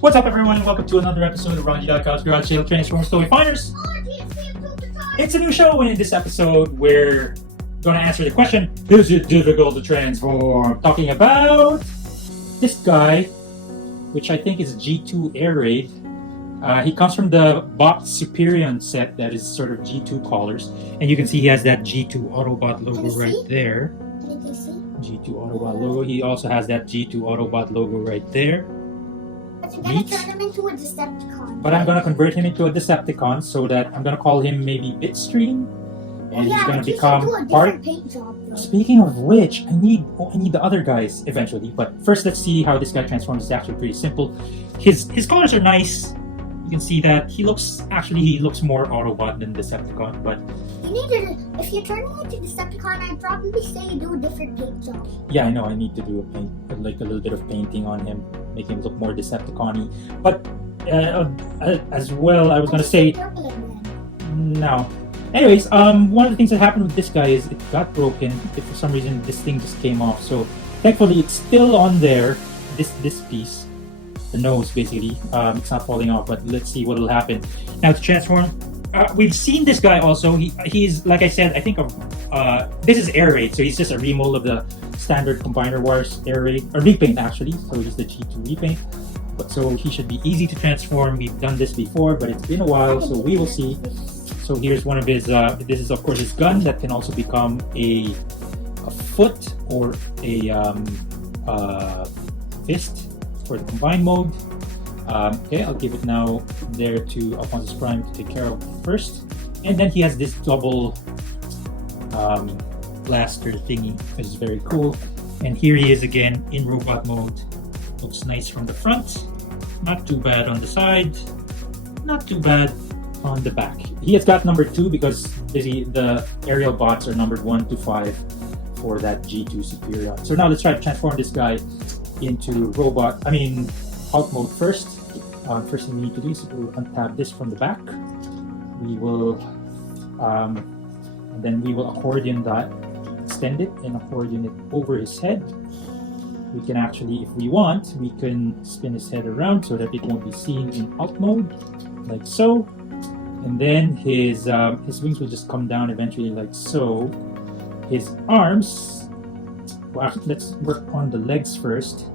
What's up, everyone? Welcome to another episode of RONJIE.COM's Garage Sale Transformers Toy Finders. It's a new show, and in this episode, we're going to answer the question: is it difficult to transform? Talking about this guy, which I think is G2 Air Raid. He comes from the box Superion set that is sort of G2 colors, and you can see he has that G2 Autobot logo right there. G2 Autobot logo. He also has that G2 Autobot logo right there. But you're gonna turn him into a Decepticon. But I'm gonna convert him into a Decepticon so that I'm gonna call him maybe Bitstream, and he's gonna become part. Paint job, Speaking of which, I need the other guys eventually. But first, let's see how this guy transforms. It's actually pretty simple. His colors are nice. You can see that he looks more Autobot than Decepticon, but if you're turning into Decepticon, I'd probably say you do a different paint job. yeah, I know I need to do a little bit of painting on him, make him look more Decepticon-y. But as well, I was gonna say no. Anyways, one of the things that happened with this guy is it got broken. If for some reason this thing just came off, so thankfully it's still on there. This piece. The nose, basically. It's not falling off, but let's see what will happen. Now to transform, we've seen this guy also. He's, like I said, I think this is Air Raid, so he's just a remold of the standard Combiner Wars Air Raid, or repaint actually, so he's the G2 repaint. But so he should be easy to transform. We've done this before, but it's been a while, so we will see. So here's one of his, this is of course his gun that can also become a foot or a fist for the combined mode. Okay, I'll give it now there to Alphonsus Prime to take care of first. And then he has this double blaster thingy, which is very cool. And here he is again in robot mode. Looks nice from the front, not too bad on the side, not too bad on the back. He has got number 2 because the aerial bots are numbered 1 to 5 for that G2 Superior. So now let's try to transform this guy into alt mode first. First thing we need to do is to untap this from the back. We will and then we will accordion that, extend it and accordion it over his head. We can actually, if we want, we can spin his head around so that it won't be seen in alt mode, like so. And then his wings will just come down eventually, like so. His arms, well, actually, let's work on the legs first.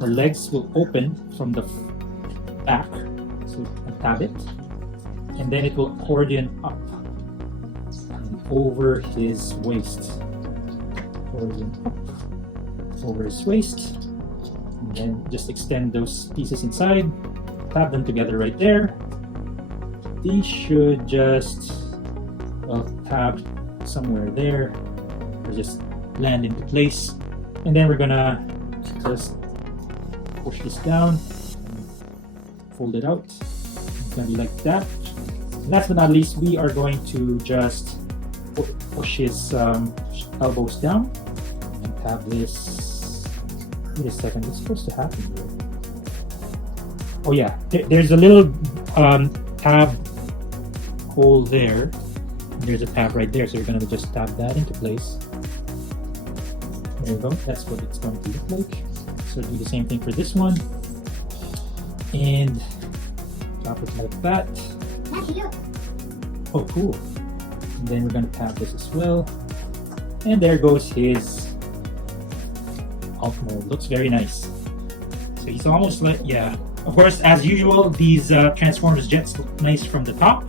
The legs will open from the back, so untap it, and then it will accordion up and over his waist. Accordion up over his waist, and then just extend those pieces inside, tap them together right there. These should just, tab somewhere there, or just land into place. And then we're gonna just push this down, fold it out. It's gonna be like that. And last but not least, we are going to just push his elbows down and tab this. Wait a second, what's supposed to happen here? Oh yeah, there's a little tab hole there. There's a tab right there, so you're gonna just tab that into place. There you go. That's what it's going to look like. So do the same thing for this one, and drop it like that. Oh, cool. And then we're gonna tab this as well, and there goes his alt mode. Looks very nice. So he's almost like, yeah. Of course, as usual, these Transformers jets look nice from the top.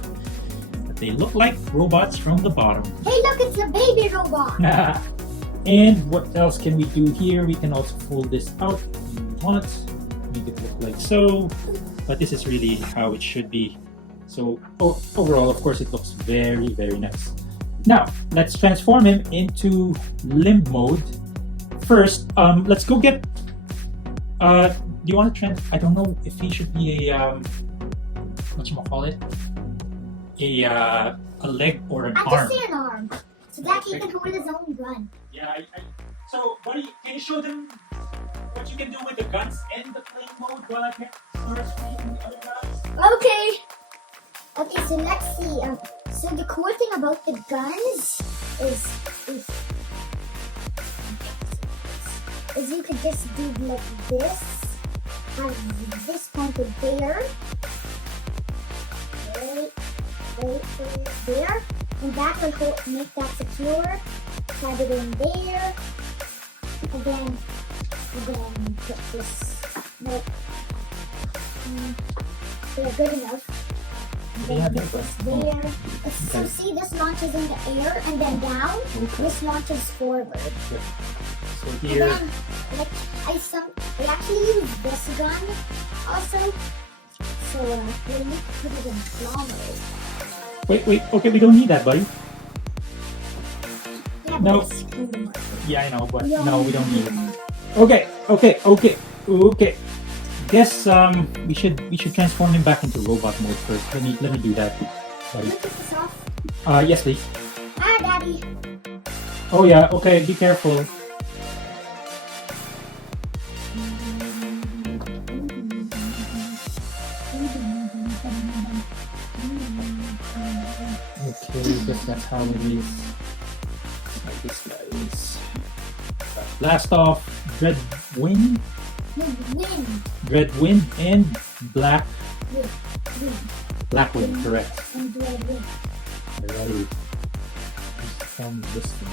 They look like robots from the bottom. Hey, look, it's a baby robot! And what else can we do here? We can also fold this out if you want. Make it look like so. But this is really how it should be. So overall, of course, it looks very, very nice. Now, let's transform him into limb mode. First, let's go get... do you want to I don't know if he should be a... whatchamacallit? A leg or an arm. I just say an arm, so that he can hold his own gun. Yeah, so buddy, can you show them what you can do with the guns and the plane mode while I can start swinging the other guns? Okay, so let's see. So the cool thing about the guns is you could just do like this, have this pointed there. There. And that will make that secure. Plug it in there. And then put this. Nope. They're good enough. Then put this there. So see, this launches in the air and then down. Okay. This launches forward. So And here, then, like, I actually use this gun also. So we need to put it in flommers. wait. Okay, we don't need that, buddy. Yeah, No. but it's cool. Yeah, I know, but Yeah. no, we don't need it. Okay. Guess we should transform him back into robot mode first. Let me do that, buddy. Can I take this off? Yes, please. Ah, Daddy. Oh yeah. Okay, be careful. Okay, guess that's how it is. Like this guy is. Blast off, Dread Wind, Wind. and Black Wind. Wind, correct. And red wind. Alrighty. Transform this thing.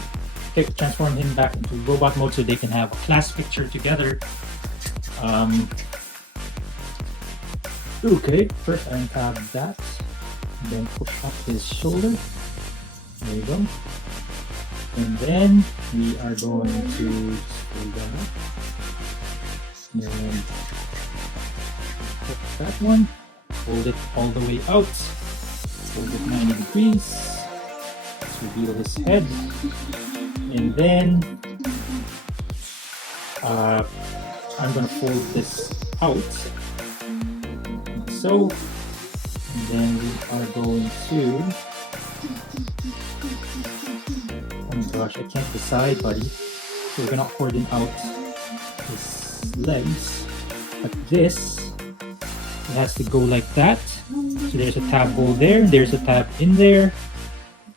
Okay, transform him back into robot mode so they can have a class picture together. Okay, first I have that. Then push up his shoulder. There you go. And then we are going to scroll down. And put that one. Hold it all the way out. Hold it 90 degrees. Let's reveal his head. And then I'm going to fold this out. Like so. And then we are going to... Oh my gosh, I can't decide, buddy. So we're gonna harden out his legs. But this, it has to go like that. So there's a tab hole there, there's a tab in there,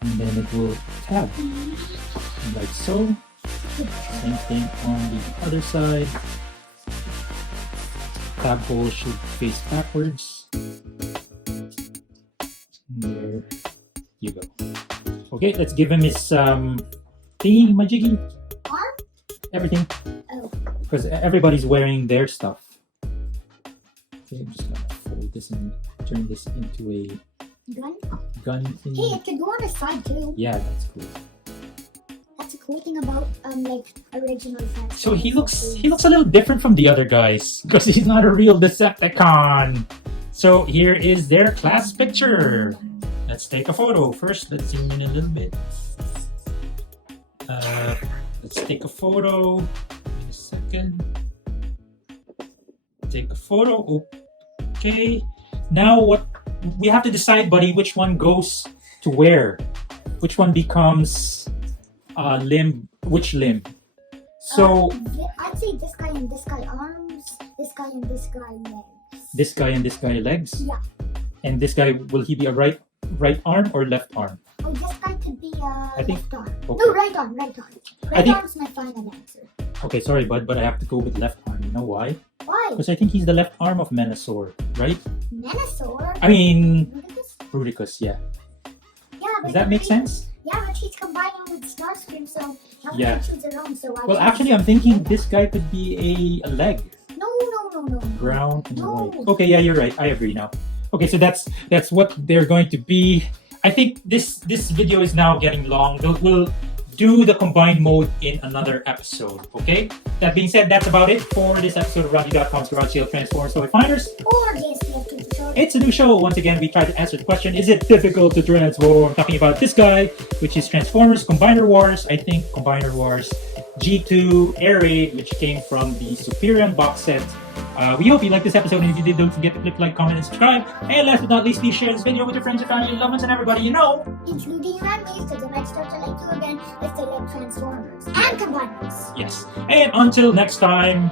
and then it will tab. Like so. Same thing on the other side. Tab hole should face backwards. There you go. Okay, let's give him his thingy, majiggy. Arm? Everything. Oh. Because everybody's wearing their stuff. Okay, I'm just gonna fold this and turn this into a Gun? thingy. Hey, it could go on the side too. Yeah, that's cool. That's a cool thing about like original fans. So he looks a little different from the other guys because he's not a real Decepticon. So here is their class picture. Let's take a photo. First, let's zoom in a little bit. Let's take a photo. Wait a second. Take a photo. Okay. Now what we have to decide, buddy, which one goes to where? Which one becomes limb? Which limb? So I'd say this guy and this guy arms, this guy and this guy legs. this guy and this guy legs. Yeah. And this guy, will he be a right arm or left arm? Oh, this guy could be I think- left arm. okay. No, right arm, right arm. I Right think- arm's my final answer. Okay, sorry, bud, but I have to go with left arm. You know why? Why? Because I think he's the left arm of Menasor, right? Menasor? I mean, Ludicrous? Bruticus, yeah. Yeah, but Does that make sense? Yeah, but he's combining with Starscream, so how can Yeah. I choose their own? So I Well, choose- actually, I'm thinking this guy could be a leg. No. Brown and No. white. Okay, yeah, you're right. I agree now. Okay, so that's what they're going to be. I think this video is now getting long. We'll do the combined mode in another episode, okay? That being said, that's about it for this episode of RONJIE.COM's Garage Sale Transformers Toy Finders. Or GSTF2 tutorial. It's a new show. Once again, we try to answer the question, is it difficult to transform? Talking about this guy, which is Transformers Combiner Wars. I think Combiner Wars G2 Air Raid, which came from the Superion box set. We hope you liked this episode, and if you did, don't forget to click like, comment, and subscribe. And last but not least, please share this video with your friends, your family, your loved ones, and everybody you know. Including your enemies, to the next tutorial to again, let's say like Transformers and Combiners. Yes. And until next time,